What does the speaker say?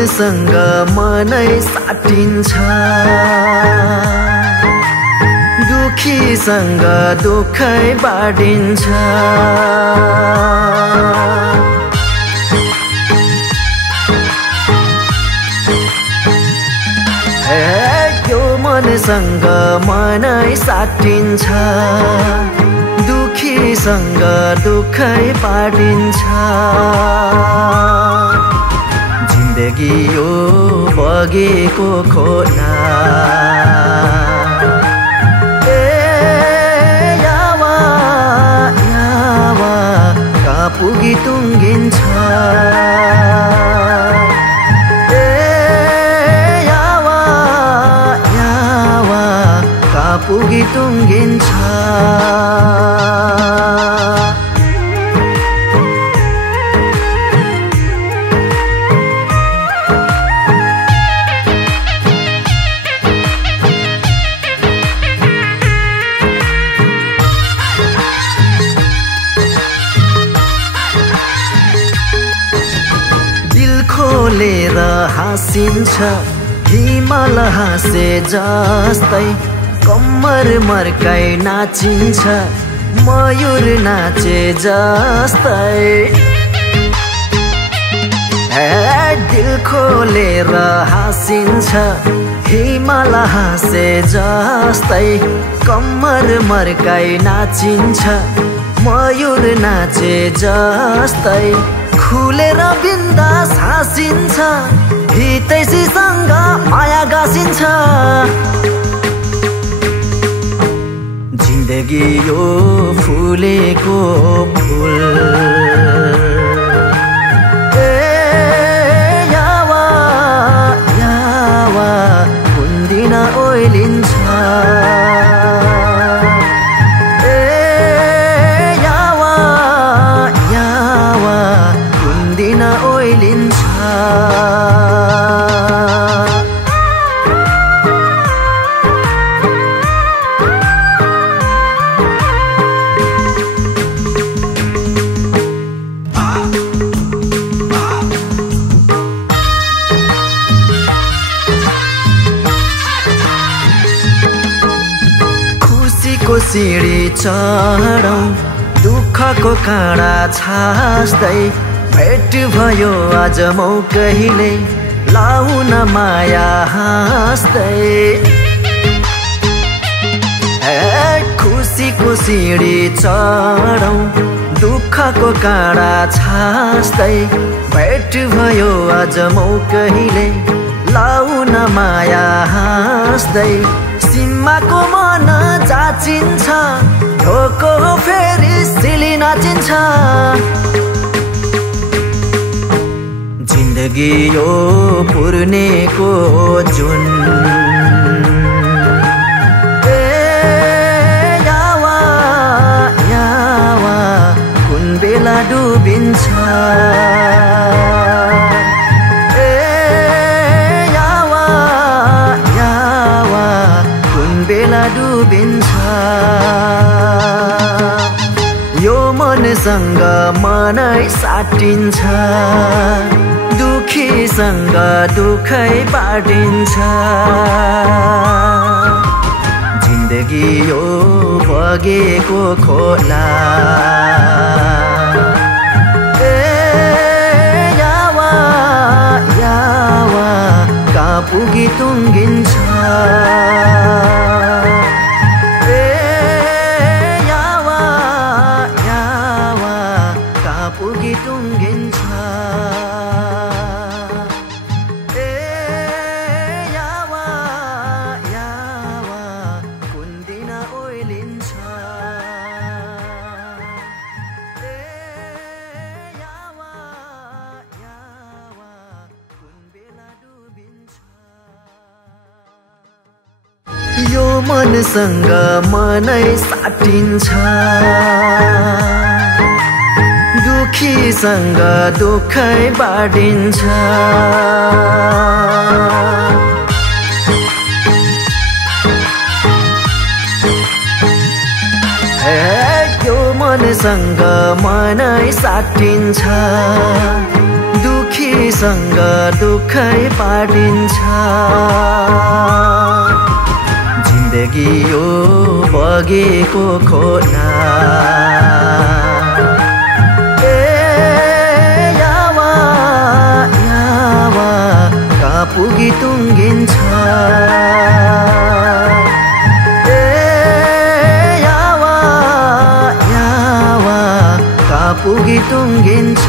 मनसँग मनै साटिन्छ दुखीसँग दुखै बाँडिन्छ यो मनसँग मनै साटिन्छ दुखीसँग दुखै बाँडिन्छ जिन्दगी यो बगेको खोला यावा यावा कहाँ पुगी टुङ्गिन्छ यावा यावा कहाँ पुगी टुङ्गिन्छ खोलेर हाँसिन्छ हिमाल हाँसे जस्तै कम्मर मर्काई नाचिन्छ मयूर नाचे जस्तै दिल खोलेर हाँसिन्छ हिमाल हाँसे जस्तै कम्मर मर्काई नाचिन्छ मयूर नाचे जस्तै खुलेर बिन्दास हाँसिन्छ हितैषीसँग माया गाँसिन्छ जिन्दगी यो फुलेको फुल यावा यावा कुन दिन ओइलिन्छ सिडी चढौँ दुःखको काँडा छास्दै भेट भयो आज मौकहिले लाउन माया हाँस्दै खुसीको सिडी चढौँ दुःखको काँडा छास्दै भेट भयो आज मौकहिले लाउन माया हाँस्दै सिम्माको मन जाचिन्छ ढोको फेरि सिली नाचिन्छ जिन्दगी यो पुर्नेको जुन यावा यावा कुन बेला डुबिन्छ डुबिन्छ यो मनसँग मनै साटिन्छ दुखीसँग दुखै बाँडिन्छ जिन्दगी यो बगेको खोला यावा यावा कहाँ पुगी टुङ्गिन्छ यो मनसँग मनै साटिन्छ दुखीसँग दुखै बाँडिन्छ मनसँग मनै साटिन्छ दुखीसँग दुखै पाडिन्छ जिन्दगी यो बगेको खोला यावा यावा कहाँ पुगी टुङ्गिन्छ यावा यावा कहाँ पुगी टुङ्गिन्छ